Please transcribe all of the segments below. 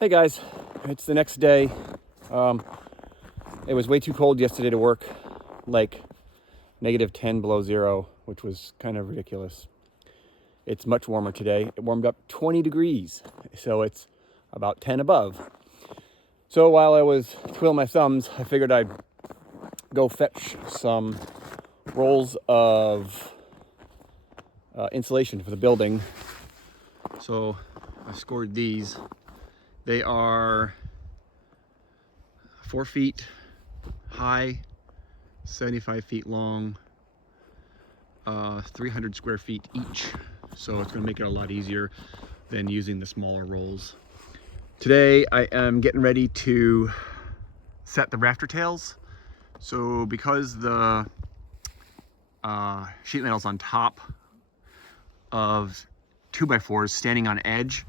Hey guys, it's the next day. It was way too cold yesterday to work, like -10 below zero, which was kind of ridiculous. It's much warmer today. It warmed up 20 degrees, so it's about 10 above. So while I was twiddling my thumbs, I figured I'd go fetch some rolls of insulation for the building. So I scored these. They are 4 feet high, 75 feet long, 300 square feet each. So it's going to make it a lot easier than using the smaller rolls. Today I am getting ready to set the rafter tails. So because the sheet metal's on top of 2x4s standing on edge,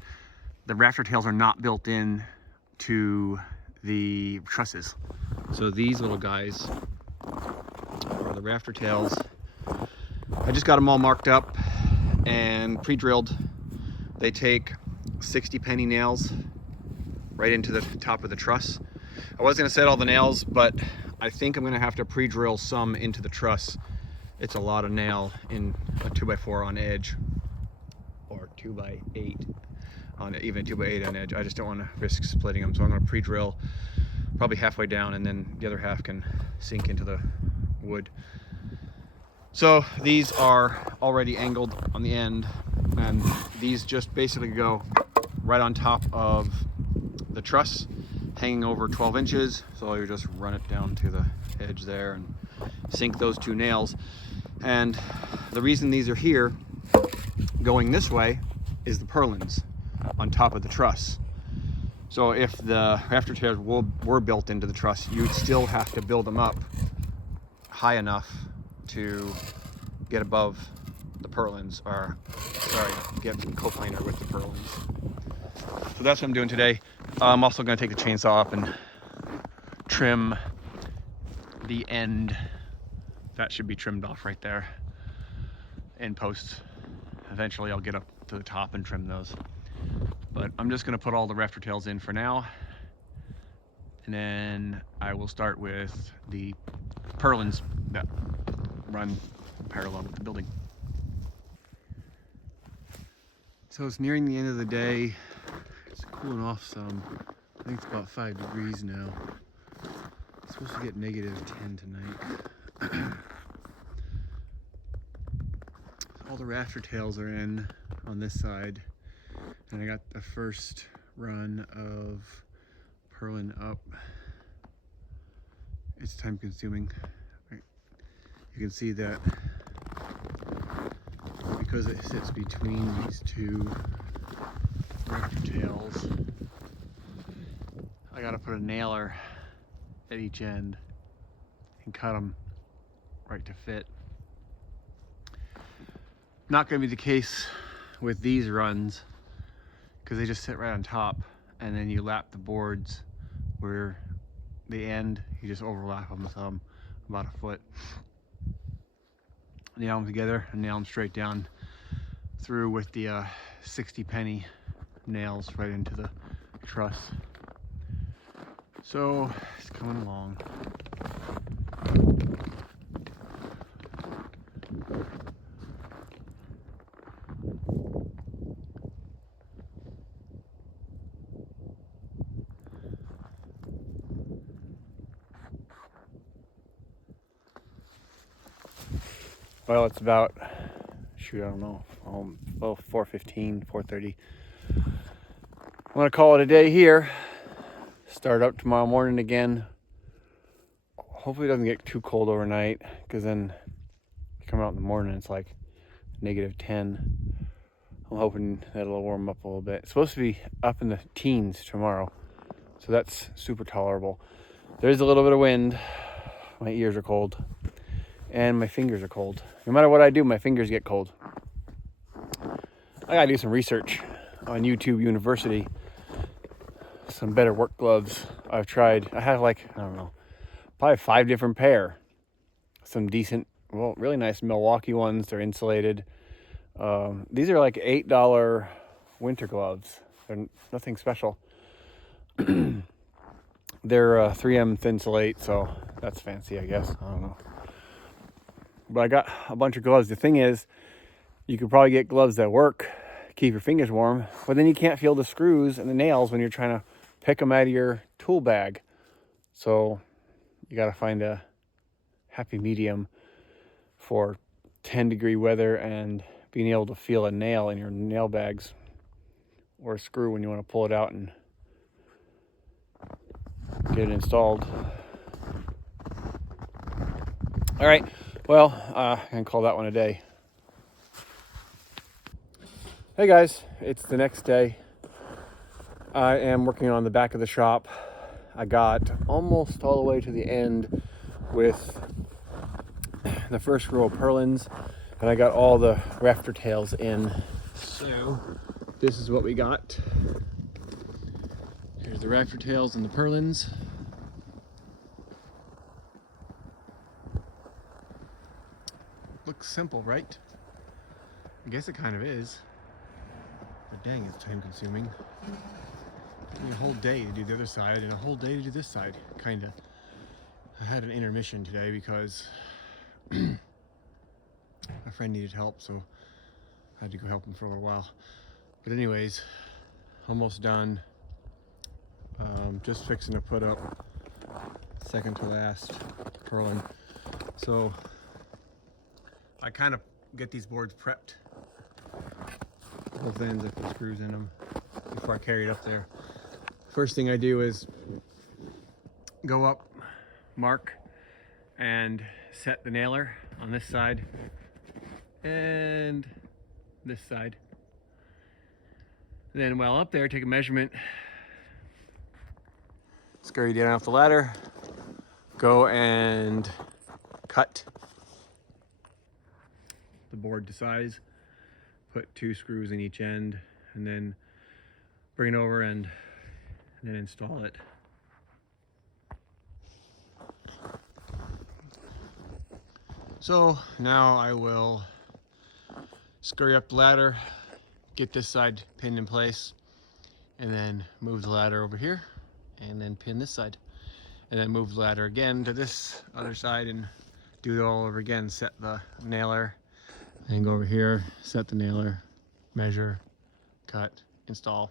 the rafter tails are not built in to the trusses. So these little guys are the rafter tails. I just got them all marked up and pre-drilled. They take 60 penny nails right into the top of the truss. I was gonna set all the nails, but I think I'm gonna have to pre-drill some into the truss. It's a lot of nail in a 2x4 on edge, or 2x8 on even 2x8 on edge. I just don't want to risk splitting them, so I'm going to pre-drill probably halfway down, and then the other half can sink into the wood. So these are already angled on the end, and these just basically go right on top of the truss, hanging over 12 inches. So you just run it down to the edge there and sink those two nails. And the reason these are here going this way is the purlins on top of the truss. So if the rafter tails were built into the truss, you'd still have to build them up high enough to get above the purlins, or sorry, get coplanar with the purlins. So that's what I'm doing today. I'm also going to take the chainsaw up and trim the end. That should be trimmed off right there in post. Eventually I'll get up to the top and trim those. But I'm just going to put all the rafter tails in for now, and then I will start with the purlins that run parallel with the building. So it's nearing the end of the day. It's cooling off some. I think it's about 5 degrees now. It's supposed to get -10 tonight. All the rafter tails are in on this side, and I got the first run of purlin up. It's time consuming. You can see that because it sits between these two rafter tails, I gotta put a nailer at each end and cut them right to fit. Not going to be the case with these runs, because they just sit right on top, and then you lap the boards where they end. You just overlap them some, about a foot. Nail them together and nail them straight down through with the 60 penny nails right into the truss. So it's coming along. Well, it's about, shoot, I don't know, 4:15, 4:30. I'm gonna call it a day here. Start up tomorrow morning again. Hopefully it doesn't get too cold overnight, because then you come out in the morning, it's like -10. I'm hoping that'll warm up a little bit. It's supposed to be up in the teens tomorrow, so that's super tolerable. There's a little bit of wind. My ears are cold, and my fingers are cold. No matter what I do, my fingers get cold. I gotta do some research on YouTube University. Some better work gloves. I've tried. I have like, I don't know, probably 5 different pair. Some decent, well, really nice Milwaukee ones. They're insulated. These are like $8 winter gloves. They're nothing special. They're 3M Thinsulate, so that's fancy, I guess. I don't know. But I got a bunch of gloves. The thing is, you could probably get gloves that work, keep your fingers warm, but then you can't feel the screws and the nails when you're trying to pick them out of your tool bag. So you got to find a happy medium for 10-degree weather and being able to feel a nail in your nail bags or a screw when you want to pull it out and get it installed. All right, well, I can call that one a day. Hey guys, it's the next day. I am working on the back of the shop. I got almost all the way to the end with the first row of purlins, and I got all the rafter tails in. So this is what we got. Here's the rafter tails and the purlins. Looks simple, right? I guess it kind of is. But dang, it's time consuming. Took me a whole day to do the other side and a whole day to do this side, kinda. I had an intermission today because my friend needed help, so I had to go help him for a little while. But anyways, almost done. Just fixing to put up second to last purlin. So I kind of get these boards prepped. Both ends, I put screws in them before I carry it up there. First thing I do is go up, mark, and set the nailer on this side and this side. Then while up there, take a measurement, scurry down off the ladder, go and cut the board to size, put 2 screws in each end, and then bring it over and then install it. So now I will scurry up the ladder, get this side pinned in place, and then move the ladder over here, and then pin this side, and then move the ladder again to this other side and do it all over again. Set the nailer, and go over here, set the nailer, measure, cut, install,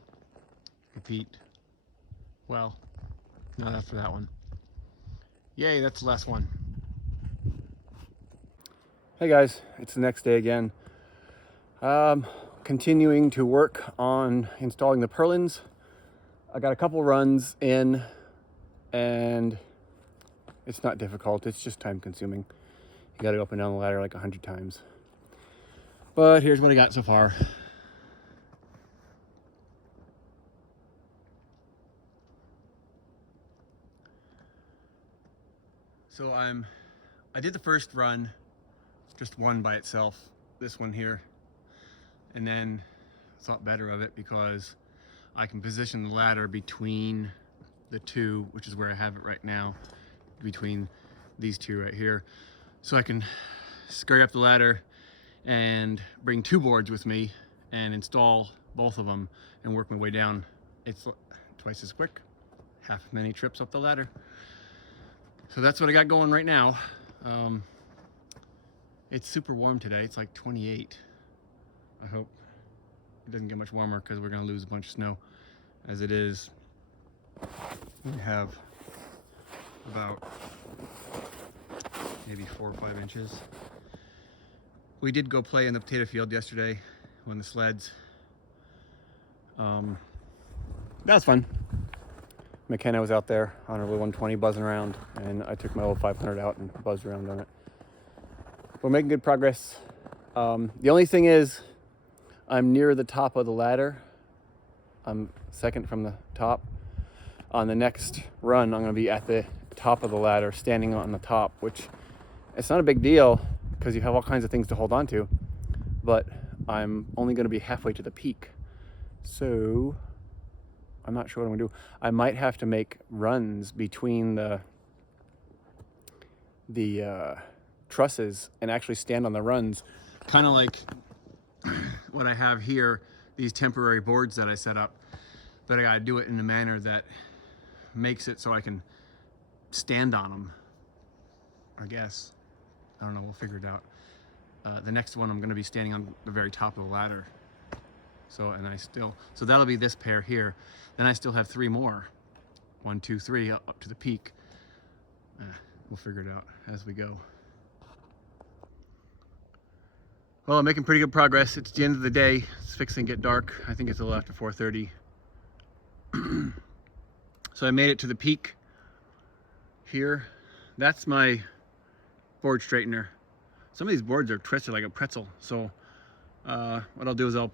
repeat. Well, not after that one. Yay, that's the last one. Hey guys, it's the next day again. Continuing to work on installing the purlins. I got a couple runs in and it's not difficult, it's just time consuming. You gotta go up and down the ladder like 100 times. But here's what I got so far. So I did the first run, just one by itself, this one here, and then thought better of it because I can position the ladder between the two, which is where I have it right now, between these two right here. So I can scurry up the ladder and bring 2 boards with me and install both of them and work my way down. It's twice as quick, half as many trips up the ladder. So that's what I got going right now. It's super warm today. It's like 28. I hope it doesn't get much warmer because we're gonna lose a bunch of snow. As it is, we have about maybe 4 or 5 inches. We did go play in the potato field yesterday on the sleds. That was fun. McKenna was out there on her little 120 buzzing around, and I took my old 500 out and buzzed around on it. We're making good progress. The only thing is, I'm near the top of the ladder. I'm second from the top. On the next run, I'm gonna be at the top of the ladder, standing on the top, which it's not a big deal because you have all kinds of things to hold on to, but I'm only gonna be halfway to the peak. So I'm not sure what I'm gonna do. I might have to make runs between the trusses and actually stand on the runs, kind of like what I have here, these temporary boards that I set up, but I gotta do it in a manner that makes it so I can stand on them, I guess. I don't know, we'll figure it out. The next one I'm going to be standing on the very top of the ladder. So that'll be this pair here. Then I still have 3 more. 1, 2, 3 up to the peak. We'll figure it out as we go. Well, I'm making pretty good progress. It's the end of the day. It's fixing to get dark. I think it's a little after 4:30. So I made it to the peak here. That's my board straightener. Some of these boards are twisted like a pretzel. So what I'll do is I'll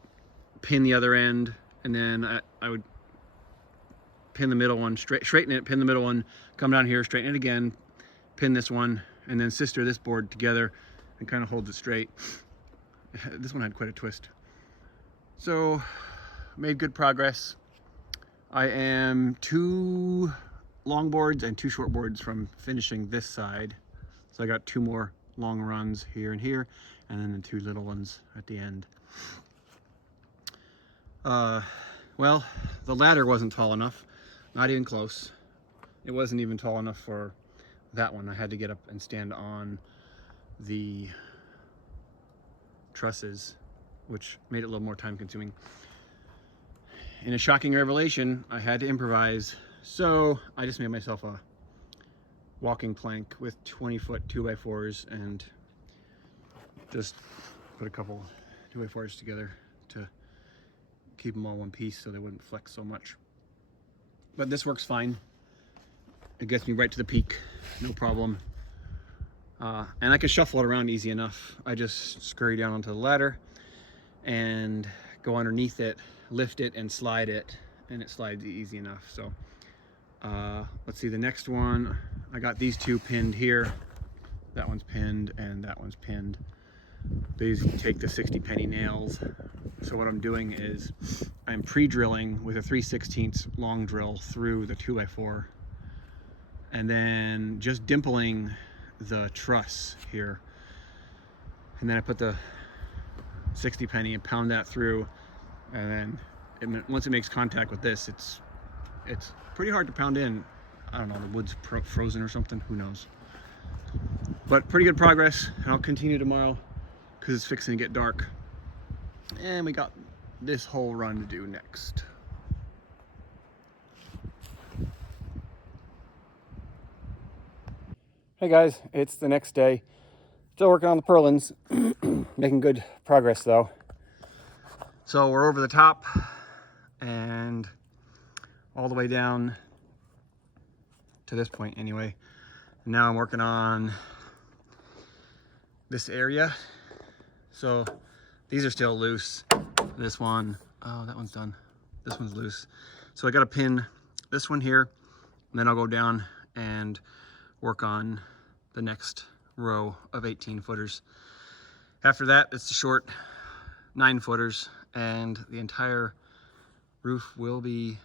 pin the other end, and then I would pin the middle one, straighten it, pin the middle one, come down here, straighten it again, pin this one, and then sister this board together and kind of holds it straight. This one had quite a twist. So made good progress. I am 2 long boards and 2 short boards from finishing this side. So I got 2 more long runs here and here, and then the 2 little ones at the end. Well, the ladder wasn't tall enough, not even close. It wasn't even tall enough for that one. I had to get up and stand on the trusses, which made it a little more time consuming. In a shocking revelation, I had to improvise, so I just made myself a walking plank with 20-foot 2x4s and just put a couple 2x4s together to keep them all one piece so they wouldn't flex so much. But this works fine. It gets me right to the peak, no problem. And I can shuffle it around easy enough. I just scurry down onto the ladder and go underneath it, lift it and slide it, and it slides easy enough. So let's see, the next one, I got these 2 pinned here. That one's pinned and that one's pinned. These take the 60-penny nails. So what I'm doing is I'm pre-drilling with a 3/16 long drill through the 2x4, and then just dimpling the truss here. And then I put the 60-penny and pound that through, and then once it makes contact with this, it's pretty hard to pound in. I don't know, the wood's frozen or something, who knows. But pretty good progress, and I'll continue tomorrow because it's fixing to get dark. And we got this whole run to do next. Hey guys, it's the next day. Still working on the purlins. Making good progress though. So we're over the top and all the way down to this point anyway. And now I'm working on this area. So these are still loose. This one, oh, that one's done. This one's loose. So I got to pin this one here, and then I'll go down and work on the next row of 18 footers. After that, it's the short 9 footers, and the entire roof will be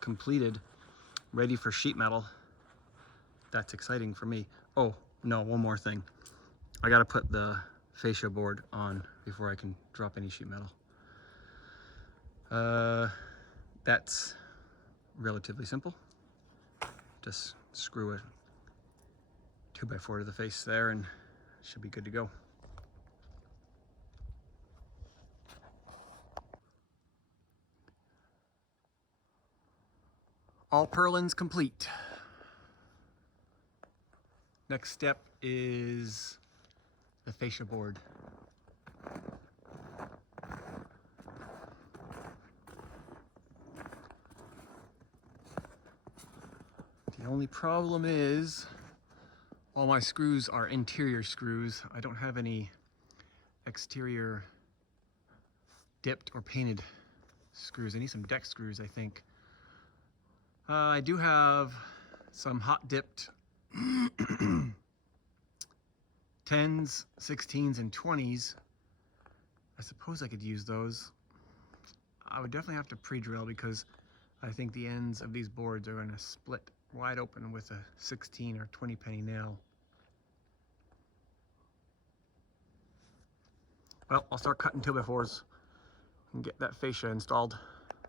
completed, ready for sheet metal. That's exciting for me. Oh, no, one more thing. I got to put the fascia board on before I can drop any sheet metal. That's relatively simple. Just screw a 2x4 to the face there and it should be good to go. All purlins complete. Next step is the fascia board. The only problem is all my screws are interior screws. I don't have any exterior dipped or painted screws. I need some deck screws, I think. I do have some hot dipped 10s, 16s, and 20s. I suppose I could use those. I would definitely have to pre-drill because I think the ends of these boards are going to split wide open with a 16 or 20 penny nail. Well, I'll start cutting 2x4s and get that fascia installed.